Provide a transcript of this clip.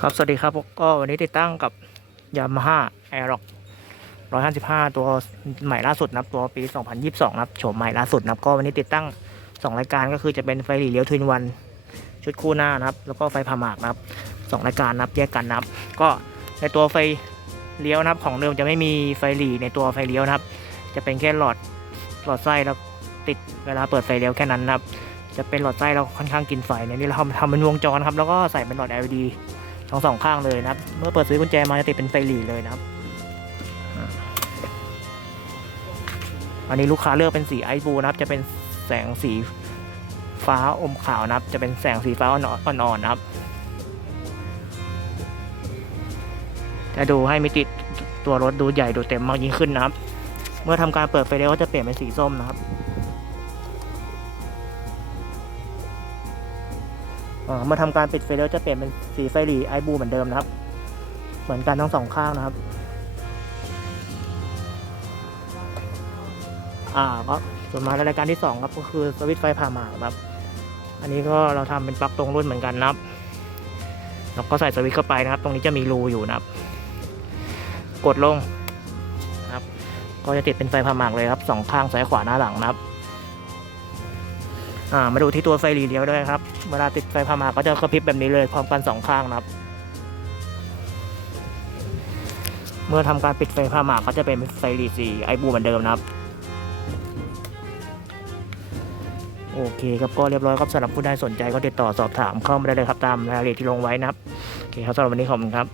ครับ สวัสดีครับ ก็วันนี้ติดตั้งกับ Yamaha Aerox 155 ตัวใหม่ล่าสุดนะครับ ตัวปี 2022 นะครับ โฉมใหม่ล่าสุดนะครับ ก็วันนี้ติดตั้ง 2 รายการก็คือจะเป็นไฟหลีเลี้ยวทวินวัน ชุดคู่หน้านะครับ แล้วก็ไฟผ่าหมากนะครับสองรายการนะครับแยกกันนะครับ ก็ในตัวไฟเลี้ยวนะครับ ของเดิมจะไม่มีไฟหลีในตัวไฟเลี้ยวนะครับ จะเป็นแค่หลอดหลอดไส้แล้วติดเวลาเปิดไฟเลี้ยวแค่นั้นนะครับ จะเป็นหลอดไส้เราค่อนข้างกินไฟเนี่ยนี่เราทำทำเป็นวงจรครับ แล้วก็ใส่เป็นหลอด LED ทั้งสองข้างเลยนะครับ เมื่อเปิดสวิตช์กุญแจมาจะติดเป็นไฟหลีเลยนะครับ อันนี้ลูกค้าเลือกเป็นสีไอบูนะครับ จะเป็นแสงสีฟ้าอมขาวนะครับ จะเป็นแสงสีฟ้าอ่อนๆนะครับ จะดูให้มิติตัวรถดูใหญ่ดูเต็มมากยิ่งขึ้นนะครับ เมื่อทำการเปิดไฟเลี้ยวก็จะเปลี่ยนเป็นสีส้มนะครับ มื่อทำการปิดไฟเลี้ยวจะเปลี่ยนเป็นสีไฟหลีไอบูเหมือนเดิมนะครับ เหมือนกันทั้งสองข้างนะครับ อ่าก็ส่วนมารายการที่สองครับก็คือสวิตช์ไฟผ่าหมากครับ อันนี้ก็เราทำเป็นปลั๊กตรงรุ่นเหมือนกันนะครับแล้วก็ใส่สวิตช์เข้าไปนะครับ ตรงนี้จะมีรูอยู่นะครับ กดลงนะครับ ก็จะติดเป็นไฟผ่าหมากเลยครับสองข้างซ้ายขวาหน้าหลังนะครับ อ่ามาดูที่ตัวไฟหลีเลี้ยวด้วยครับ เวลาติดไฟพามาก็จะกระพริบแบบนี้เลยพร้อมกันสองข้างนะครับ เมื่อทำการปิดไฟพามาก็จะเป็นไฟหลีสีไอบูเหมือนเดิมนะครับ โอเคครับก็เรียบร้อยครับสำหรับผู้ใดสนใจก็ติดต่อสอบถามเข้ามาได้เลยครับตามรายละเอียดที่ลงไว้นะครับโอเคครับสำหรับวันนี้ขอบคุณครับ